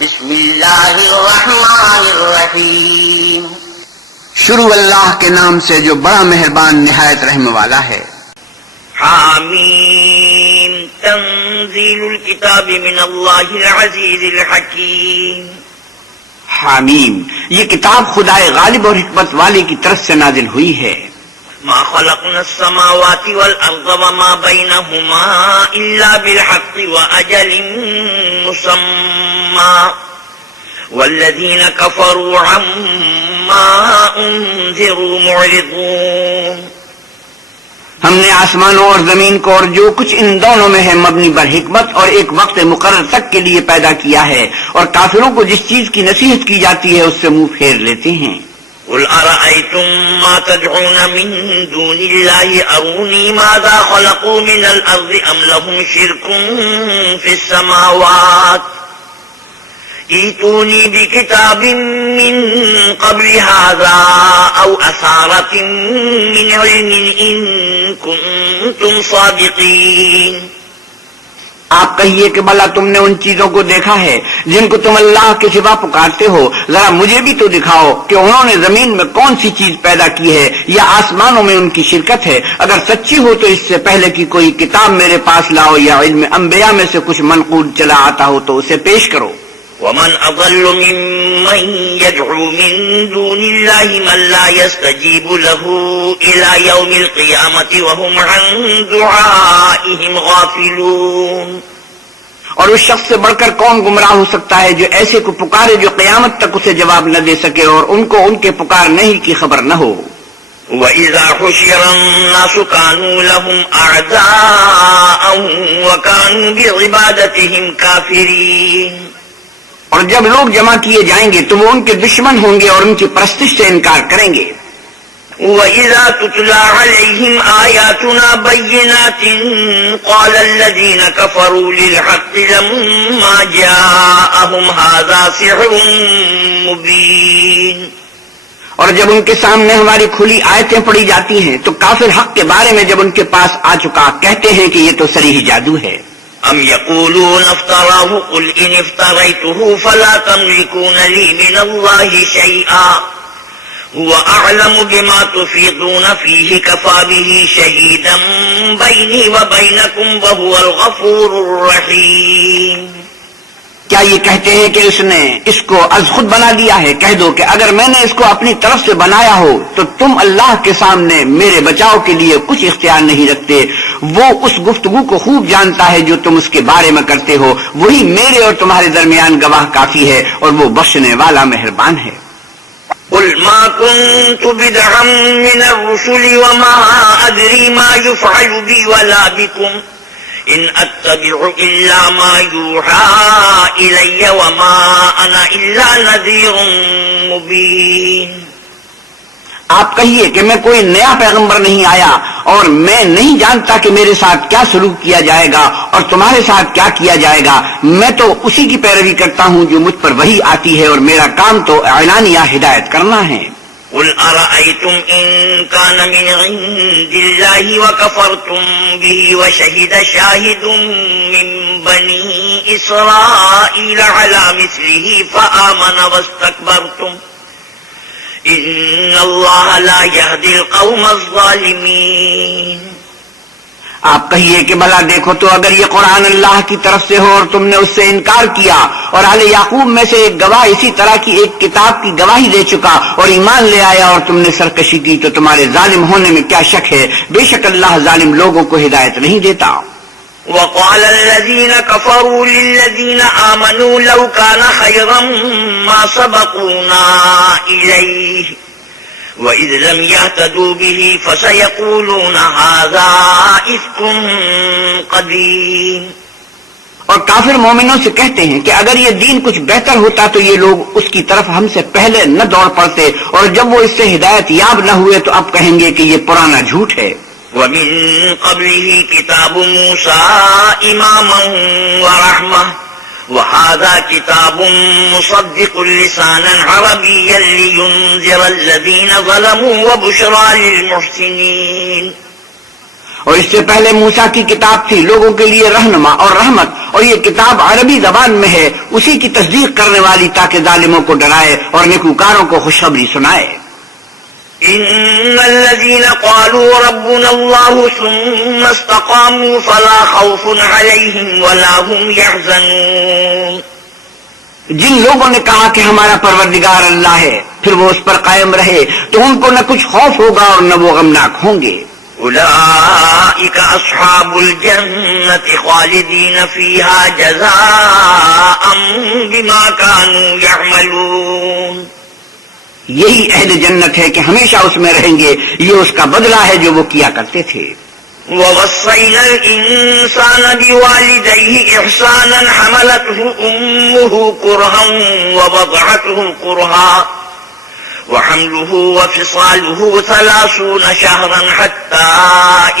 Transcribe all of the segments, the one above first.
بسم اللہ الرحمن الرحیم، شروع اللہ کے نام سے جو بڑا مہربان نہایت رحم والا ہے۔ حامیم تنزیل الکتاب من اللہ العزیز الحکیم۔ حامیم، یہ کتاب خدائے غالب اور حکمت والے کی طرف سے نازل ہوئی ہے۔ ما خلقنا السماوات والارض وما بینہما الا بالحق واجل مسمى والذین کفروا عما انذروا معرضون۔ ہم نے آسمانوں اور زمین کو اور جو کچھ ان دونوں میں ہے مبنی بر حکمت اور ایک وقت مقرر تک کے لیے پیدا کیا ہے، اور کافروں کو جس چیز کی نصیحت کی جاتی ہے اس سے منہ پھیر لیتے ہیں۔ قل ارأيتم ما تدعون من دون الله أروني ماذا خلقوا من الأرض أم لهم شرك في السماوات ائتوني بكتاب من قبل هذا أو أثارة من علم إن كنتم صادقين۔ آپ کہیے کہ بھلا تم نے ان چیزوں کو دیکھا ہے جن کو تم اللہ کے سوا پکارتے ہو، ذرا مجھے بھی تو دکھاؤ کہ انہوں نے زمین میں کون سی چیز پیدا کی ہے یا آسمانوں میں ان کی شرکت ہے۔ اگر سچی ہو تو اس سے پہلے کی کوئی کتاب میرے پاس لاؤ یا علم انبیاء میں سے کچھ منقول چلا آتا ہو تو اسے پیش کرو۔ ومن أضل ممن يدعو من دون الله من لا يستجيب له إلى يوم القيامة وهم عن دعائهم غافلون۔ اور اس شخص سے بڑھ کر کون گمراہ ہو سکتا ہے جو ایسے کو پکارے جو قیامت تک اسے جواب نہ دے سکے اور ان کو ان کے پکارنے ہی کی خبر نہ ہو۔ وَإِذَا حُشِرَ النَّاسُ كَانُوا لَهُمْ أَعْدَاءً وَكَانُوا بِعِبَادَتِهِمْ كَافِرِينَ۔ اور جب لوگ جمع کیے جائیں گے تو وہ ان کے دشمن ہوں گے اور ان کی پرستش سے انکار کریں گے۔ وَإِذَا تُتْلَى عَلَيْهِمْ آيَاتُنَا بَيِّنَاتٍ قَالَ الَّذِينَ كَفَرُوا لِلْحَقِّ لَمَّا جَاءَهُمْ هَذَا سِحْرٌ مُبِينٌ۔ اور جب ان کے سامنے ہماری کھلی آیتیں پڑھی جاتی ہیں تو کافر حق کے بارے میں جب ان کے پاس آ چکا کہتے ہیں کہ یہ تو صریح جادو ہے۔ ام يقولون افتراه قل ان افتريته فلا تملكون لي من الله شيئا هو اعلم بما تفيضون فيه كفى به شهيدا بيني وبينكم وهو الغفور الرحيم۔ کیا یہ کہتے ہیں کہ اس نے اس کو از خود بنا دیا ہے؟ کہہ دو کہ اگر میں نے اس کو اپنی طرف سے بنایا ہو تو تم اللہ کے سامنے میرے بچاؤ کے لیے کچھ اختیار نہیں رکھتے۔ وہ اس گفتگو کو خوب جانتا ہے جو تم اس کے بارے میں کرتے ہو، وہی میرے اور تمہارے درمیان گواہ کافی ہے اور وہ بخشنے والا مہربان ہے۔ قل ما كنت بدعا من الرسل وما ادري ما يفعل بي ولا بكم ان اتبع الا ما يوحى الي وما انا الا نذير مبين۔ آپ کہیے کہ میں کوئی نیا پیغمبر نہیں آیا اور میں نہیں جانتا کہ میرے ساتھ کیا سلوک کیا جائے گا اور تمہارے ساتھ کیا کیا جائے گا، میں تو اسی کی پیروی کرتا ہوں جو مجھ پر وحی آتی ہے اور میرا کام تو اعلانیہ ہدایت کرنا ہے۔ قل ارأيتم ان كان من عند الله وكفرتم به وشهد شاهد من بني اسرائيل على مثله فآمن واستكبرتم ان الله لا يهدي القوم الظالمين۔ آپ کہیے کہ بھلا دیکھو تو اگر یہ قرآن اللہ کی طرف سے ہو اور تم نے اس سے انکار کیا اور اہل یعقوب میں سے ایک گواہ اسی طرح کی ایک کتاب کی گواہی دے چکا اور ایمان لے آیا اور تم نے سرکشی کی تو تمہارے ظالم ہونے میں کیا شک ہے؟ بے شک اللہ ظالم لوگوں کو ہدایت نہیں دیتا۔ وقال الذين كفروا للذين آمنوا لو كان خيرا ما سبقونا إليه وإذ لم يهتدوا به فسيقولون هذا إفك قديم۔ اور کافر مومنوں سے کہتے ہیں کہ اگر یہ دین کچھ بہتر ہوتا تو یہ لوگ اس کی طرف ہم سے پہلے نہ دوڑ پڑتے، اور جب وہ اس سے ہدایت یاب نہ ہوئے تو اب کہیں گے کہ یہ پرانا جھوٹ ہے۔ ومن قبله كتاب موسى إماما ورحمة وهذا كتاب مصدق لسانا عربيا لينذر الذين ظلموا وبشرى للمحسنين۔ اور اس سے پہلے موسیٰ کی کتاب تھی لوگوں کے لیے رہنما اور رحمت، اور یہ کتاب عربی زبان میں ہے، اسی کی تصدیق کرنے والی تاکہ ظالموں کو ڈرائے اور نیکوکاروں کو خوشخبری سنائے۔ ان الذين قالوا ربنا الله ثم استقاموا فلا خوف عليهم ولا هم يحزنون، جن لوگوں نے کہا کہ ہمارا پروردگار اللہ ہے، پھر وہ اس پر قائم رہے تو ان کو نہ کچھ خوف ہوگا اور نہ وہ غمناک ہوں گے۔ اولئك اصحاب الجنة خالدين فيها جزاء بما كانوا يعملون، یہی اہل جنت ہے کہ ہمیشہ اس میں رہیں گے، یہ اس کا بدلہ ہے جو وہ کیا کرتے تھے۔ ووصينا الإنسان بوالديه إحسانا حملته أمه كرها ووضعته كرها وحمله وفصاله 30 شهرا حتى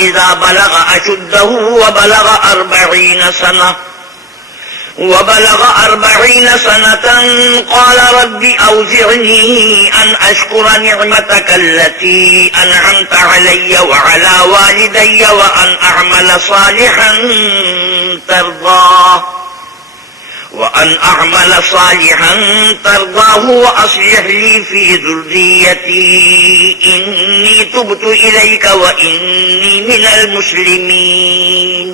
إذا بلغ أشده وبلغ 40 سنة قال رب أوزعني أن أشكر نعمتك التي أنعمت علي وعلى والدي وأن أعمل صالحا ترضاه وأصلح لي في ذريتي إني تبت إليك وإني من المسلمين۔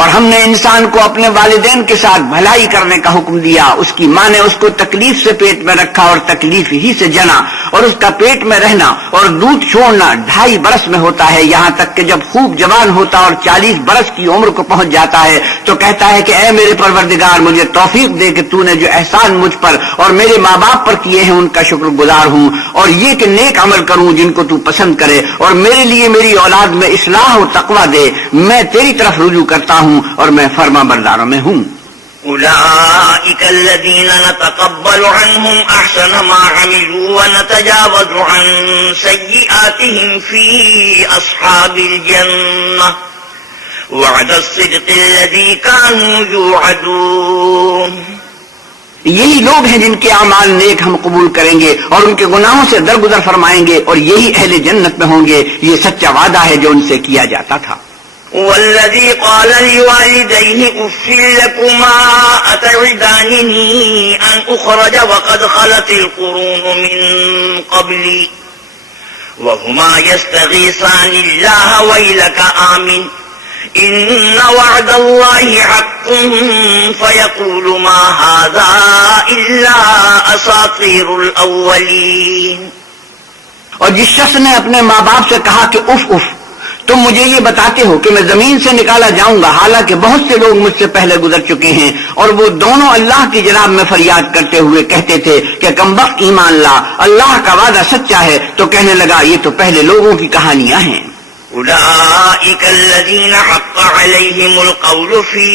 اور ہم نے انسان کو اپنے والدین کے ساتھ بھلائی کرنے کا حکم دیا، اس کی ماں نے اس کو تکلیف سے پیٹ میں رکھا اور تکلیف ہی سے جنا، اور اس کا پیٹ میں رہنا اور دودھ چھوڑنا 2.5 برس میں ہوتا ہے، یہاں تک کہ جب خوب جوان ہوتا اور 40 برس کی عمر کو پہنچ جاتا ہے تو کہتا ہے کہ اے میرے پروردگار، مجھے توفیق دے کہ تو نے جو احسان مجھ پر اور میرے ماں باپ پر کیے ہیں ان کا شکر گزار ہوں، اور یہ کہ نیک عمل کروں جن کو تو پسند کرے، اور میرے لیے میری اولاد میں اصلاح و تقوی دے، میں تیری طرف رجوع کرتا ہوں اور میں فرما برداروں میں ہوں۔ أولئك الذين نتقبل عنهم أحسن ما عملوا ونتجاوز عن سيئاتهم في أصحاب الجنة وعد الصدق الذي كانوا يوعدون، یہی لوگ ہیں جن کے اعمال نیک ہم قبول کریں گے اور ان کے گناہوں سے درگزر فرمائیں گے، اور یہی اہل جنت میں ہوں گے، یہ سچا وعدہ ہے جو ان سے کیا جاتا تھا۔ والذي قال لوالديه أف لكما أتعدانني أن أخرج وقد خلت القرون من قبلي وهما يستغيثان الله ويلك آمن إن وعد الله حق فيقول ما هذا إلا أساطير الأولين۔ اور جس شخص نے اپنے ماں باپ سے کہا کہ اف اف، تم مجھے یہ بتاتے ہو کہ میں زمین سے نکالا جاؤں گا، حالانکہ بہت سے لوگ مجھ سے پہلے گزر چکے ہیں، اور وہ دونوں اللہ کی جناب میں فریاد کرتے ہوئے کہتے تھے کہ کمبخت ایمان لا، اللہ کا وعدہ سچا ہے، تو کہنے لگا یہ تو پہلے لوگوں کی کہانیاں ہیں۔ أولئك الذين حق عليهم القول في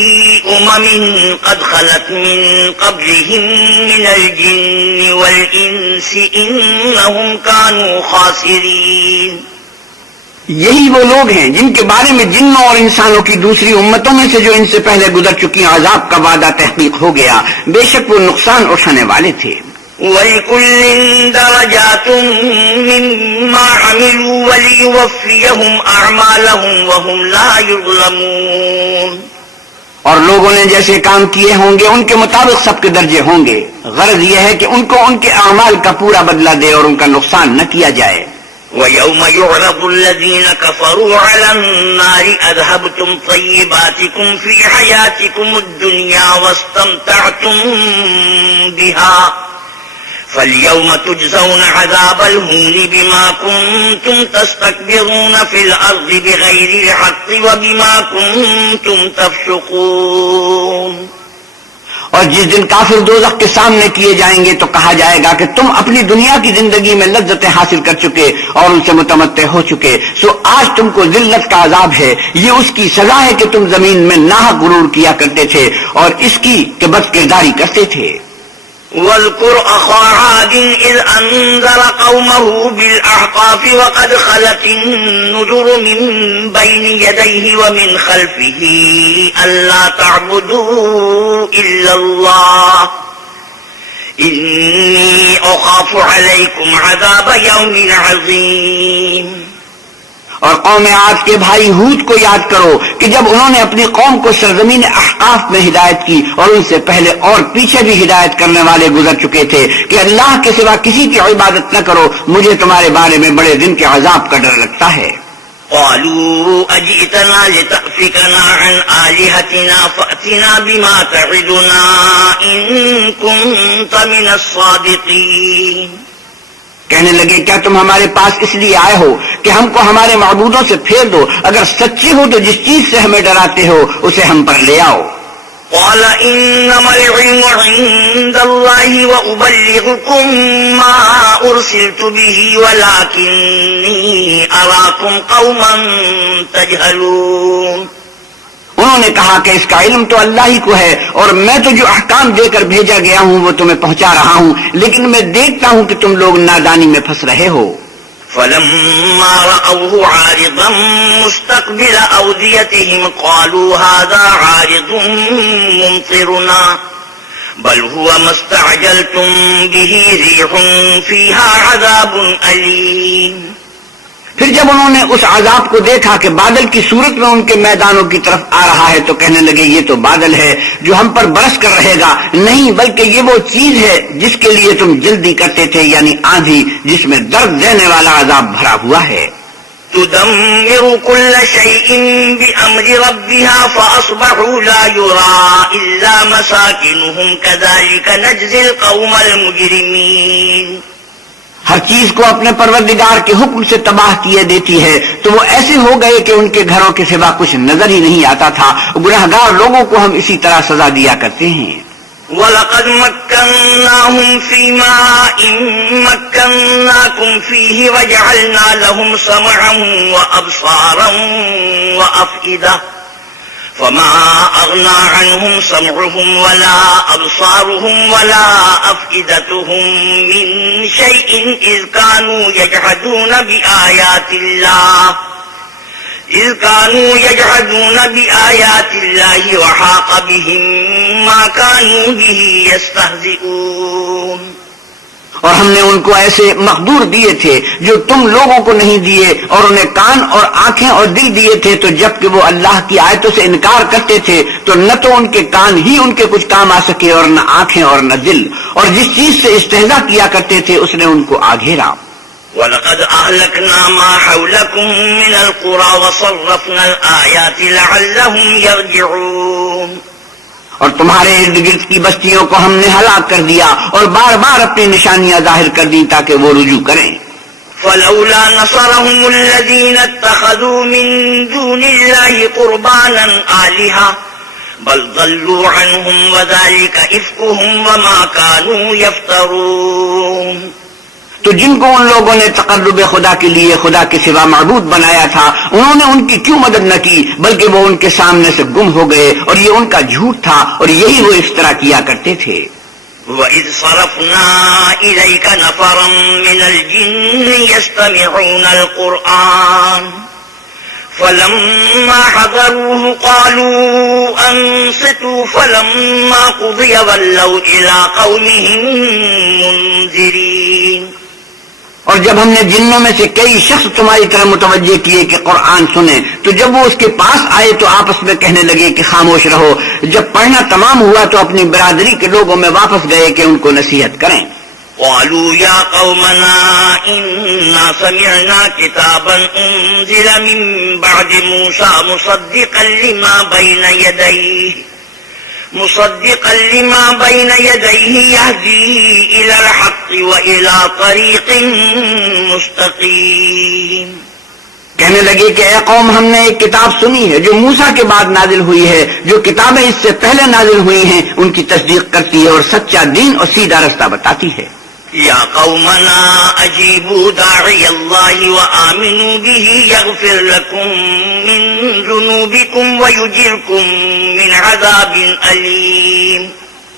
قد خلت من قبلهم من الجن والإنس إنهم كانوا خاسرين، یہی وہ لوگ ہیں جن کے بارے میں جنوں اور انسانوں کی دوسری امتوں میں سے جو ان سے پہلے گزر چکی عذاب کا وعدہ تحقیق ہو گیا، بے شک وہ نقصان اٹھانے والے تھے۔ وَلِكُلٍّ دَرَجَاتٌ مِّمَّا عَمِلُوا وَلِيُوَفِّيَهُمْ أَعْمَالَهُمْ وَهُمْ لَا يُظْلَمُونَ، اور لوگوں نے جیسے کام کیے ہوں گے ان کے مطابق سب کے درجے ہوں گے، غرض یہ ہے کہ ان کو ان کے اعمال کا پورا بدلہ دے اور ان کا نقصان نہ کیا جائے۔ وَيَوْمَ يُعْرَضُ الَّذِينَ كَفَرُوا عَلَى النَّارِ أَذْهَبْتُمْ طَيِّبَاتِكُمْ فِي حَيَاتِكُمُ الدُّنْيَا وَاسْتَمْتَعْتُمْ بِهَا فَالْيَوْمَ تُجْزَوْنَ عَذَابَ الْهُونِ بِمَا كُنتُمْ تَسْتَكْبِرُونَ فِي الْأَرْضِ بِغَيْرِ الْحَقِّ وَبِمَا كُنتُمْ تَفْسُقُونَ، اور جس دن کافر دوزخ کے سامنے کیے جائیں گے تو کہا جائے گا کہ تم اپنی دنیا کی زندگی میں لذتیں حاصل کر چکے اور ان سے متمتع ہو چکے، سو آج تم کو ذلت کا عذاب ہے، یہ اس کی سزا ہے کہ تم زمین میں ناحق غرور کیا کرتے تھے اور اس کی کہ بد کرداری کرتے تھے۔ واذكر أخا عاد إذ أنذر قومه بالأحقاف وقد خلت النذر من بين يديه ومن خلفه ألا تعبدوا إلا الله إني أخاف عليكم عذاب يوم عظيم۔ اور قوم عاد کے بھائی ہود کو یاد کرو کہ جب انہوں نے اپنی قوم کو سرزمین احقاف میں ہدایت کی اور ان سے پہلے اور پیچھے بھی ہدایت کرنے والے گزر چکے تھے کہ اللہ کے سوا کسی کی عبادت نہ کرو، مجھے تمہارے بارے میں بڑے دن کے عذاب کا ڈر لگتا ہے۔ قالوا أجئتنا لتأفكنا عن آلهتنا فأتنا بما تعدنا إن كنت من الصادقين۔ کہنے لگے کیا تم ہمارے پاس اس لیے آئے ہو کہ ہم کو ہمارے معبودوں سے پھیر دو؟ اگر سچے ہو تو جس چیز سے ہمیں ڈراتے ہو اسے ہم پر لے آؤ۔ قال إنما العلم عند الله وأبلغكم ما أرسلت به ولكني أراكم قوما تجهلون۔ انہوں نے کہا کہ اس کا علم تو اللہ ہی کو ہے اور میں تو جو احکام دے کر بھیجا گیا ہوں وہ تمہیں پہنچا رہا ہوں، لیکن میں دیکھتا ہوں کہ تم لوگ نادانی میں پھنس رہے ہو۔ فلما رأوه عارضا مستقبل أوديتهم قالوا هذا عارض ممطرنا بل هو ما استعجلتم به ريح فيها عذاب أليم۔ پھر جب انہوں نے اس عذاب کو دیکھا کہ بادل کی صورت میں ان کے میدانوں کی طرف آ رہا ہے تو کہنے لگے یہ تو بادل ہے جو ہم پر برس کر رہے گا، نہیں بلکہ یہ وہ چیز ہے جس کے لیے تم جلدی کرتے تھے، یعنی آندھی جس میں درد دینے والا عذاب بھرا ہوا ہے۔ تدمر كل شيء بأمر ربها فأصبحوا لا يرى إلا مساكنهم كذلك نجزي القوم المجرمين۔ ہر چیز کو اپنے پروردگار کے حکم سے تباہ کیے دیتی ہے، تو وہ ایسے ہو گئے کہ ان کے گھروں کے سوا کچھ نظر ہی نہیں آتا تھا۔ گنہگار لوگوں کو ہم اسی طرح سزا دیا کرتے ہیں۔ وَلَقَدْ مَكَّنَّاهُمْ فِي مَاءٍ مَكَّنَّاكُمْ فِيهِ وَجَعَلْنَا لَهُمْ سَمْعًا وَأَبْصَارًا وَأَفْئِدَةً فما أغنى عنهم سمعهم ولا أبصارهم ولا أفئدتهم من شيء إذ كانوا يجحدون بآيات الله وحاق بهم ما كانوا به يستهزئون۔ اور ہم نے ان کو ایسے مقدور دیے تھے جو تم لوگوں کو نہیں دیے، اور انہیں کان اور آنکھیں اور دل دیے تھے، تو جب کہ وہ اللہ کی آیتوں سے انکار کرتے تھے تو نہ تو ان کے کان ہی ان کے کچھ کام آ سکے اور نہ آنکھیں اور نہ دل، اور جس چیز سے استہزاء کیا کرتے تھے اس نے ان کو آ گھیرا۔ وَلَقَدْ أَهْلَكْنَا مَا حَوْلَكُمْ مِنَ الْقُرَى وَصَرَّفْنَا الْآيَاتِ لَعَلَّهُمْ يَرْجِعُونَ۔ اور تمہارے ارد گرد کی بستیوں کو ہم نے ہلاک کر دیا اور بار بار اپنی نشانیاں ظاہر کر دی تاکہ وہ رجوع کریں۔ فلولا نصرهم الذين اتخذوا من دون الله قربانا آلهة بل ضلوا عنهم وذلك إفكهم وما كانوا يفترون۔ تو جن کو ان لوگوں نے تقرب خدا کے لیے خدا کے سوا معبود بنایا تھا، انہوں نے ان کی کیوں مدد نہ کی، بلکہ وہ ان کے سامنے سے گم ہو گئے، اور یہ ان کا جھوٹ تھا اور یہی وہ افطرا کیا کرتے تھے۔ وَإِذْ صَرَفْنَا إِلَيْكَ نَفَرًا مِنَ الْجِنِّ يَسْتَمِعُونَ الْقُرْآنَ فَلَمَّا حَضَرُوهُ قَالُوا أَنصِتُوا فَلَمَّا قُضِيَ وَلَّوْا إِلَىٰ قَوْمِهِم مُّنذِرِينَ۔ اور جب ہم نے جنوں میں سے کئی شخص تمہاری طرح متوجہ کیے کہ قرآن سنیں، تو جب وہ اس کے پاس آئے تو آپس میں کہنے لگے کہ خاموش رہو۔ جب پڑھنا تمام ہوا تو اپنی برادری کے لوگوں میں واپس گئے کہ ان کو نصیحت کریں۔ قالوا يا قومنا إنا سمعنا كتابا أنزل من بعد موسى مصدقا لما بين يديه يهدي إلى الحق وإلى طريق مستقيم۔ کہنے لگے کہ اے قوم، ہم نے ایک کتاب سنی ہے جو موسیٰ کے بعد نازل ہوئی ہے، جو کتابیں اس سے پہلے نازل ہوئی ہیں ان کی تصدیق کرتی ہے اور سچا دین اور سیدھا رستہ بتاتی ہے۔ یا قومنا اجیبوا داعی اللہ وآمنوا به یغفر لکم من ذنوبکم ویجرکم من عذاب علیم۔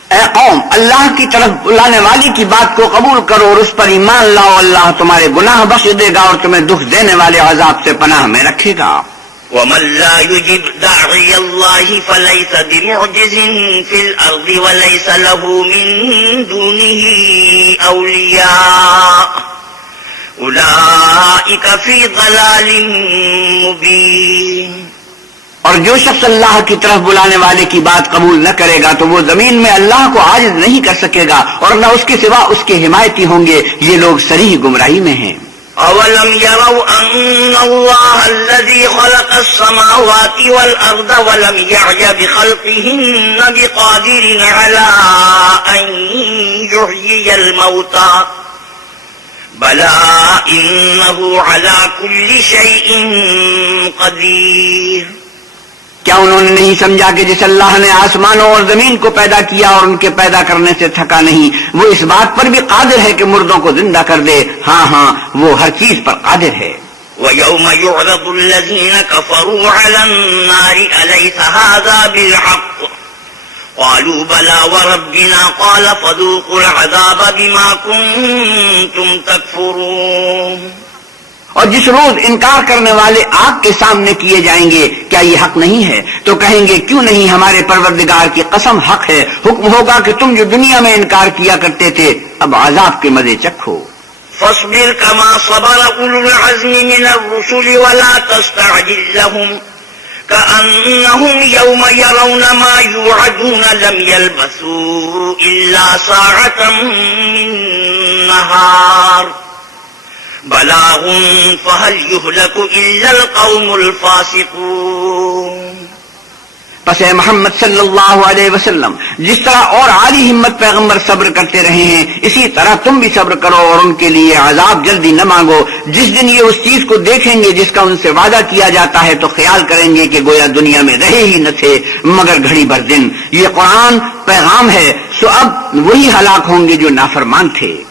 اے قوم، اللہ کی طرف بلانے والی کی بات کو قبول کرو اور اس پر ایمان لاؤ، اللہ تمہارے گناہ بخش دے گا اور تمہیں دکھ دینے والے عذاب سے پناہ میں رکھے گا۔ ومن لا يجب داعي الله فليس بمعجز في الأرض وليس له من دونه أولياء اولئک فی ضلال مبین۔ اور جو شخص اللہ کی طرف بلانے والے کی بات قبول نہ کرے گا تو وہ زمین میں اللہ کو عاجز نہیں کر سکے گا اور نہ اس کے سوا اس کے حمایتی ہوں گے، یہ لوگ صریح گمراہی میں ہیں۔ اولم يروا ان الله الذي خلق السماوات والارض ولم يعي بخلقهن بقادر على ان يحيي الموتى بلى انه على كل شيء قدير۔ کیا انہوں نے نہیں سمجھا کہ جس اللہ نے آسمانوں اور زمین کو پیدا کیا اور ان کے پیدا کرنے سے تھکا نہیں، وہ اس بات پر بھی قادر ہے کہ مردوں کو زندہ کر دے؟ ہاں ہاں، وہ ہر چیز پر قادر ہے۔ وَيَوْمَ يُعْرَضُ الَّذِينَ كَفَرُوا عَلَى النَّارِ أَلَيْسَ هَذَا بِالْحَقِّ قَالُوا بَلَى وَرَبِّنَا قَالَ فَذُوقُوا الْعَذَابَ بِمَا كُنتُمْ تَكْفُرُونَ۔ اور جس روز انکار کرنے والے آگ کے سامنے کیے جائیں گے، کیا یہ حق نہیں ہے؟ تو کہیں گے کیوں نہیں، ہمارے پروردگار کی قسم حق ہے، حکم ہوگا کہ تم جو دنیا میں انکار کیا کرتے تھے اب عذاب کے مزے چکھو۔ فاصبر كما صبر أولو العزم من الرسل ولا تستعجل لهم كأنهم يوم يرون ما يوعدون لم يلبثوا إلا ساعة من نهار بلاغ فهل يهلك إلا القوم الفاسقون۔ پس اے محمد صلی اللہ علیہ وسلم، جس طرح اور عالی ہمت پیغمبر صبر کرتے رہے ہیں اسی طرح تم بھی صبر کرو اور ان کے لیے عذاب جلدی نہ مانگو۔ جس دن یہ اس چیز کو دیکھیں گے جس کا ان سے وعدہ کیا جاتا ہے تو خیال کریں گے کہ گویا دنیا میں رہے ہی نہ تھے مگر گھڑی بھر دن۔ یہ قرآن پیغام ہے، سو اب وہی ہلاک ہوں گے جو نافرمان تھے۔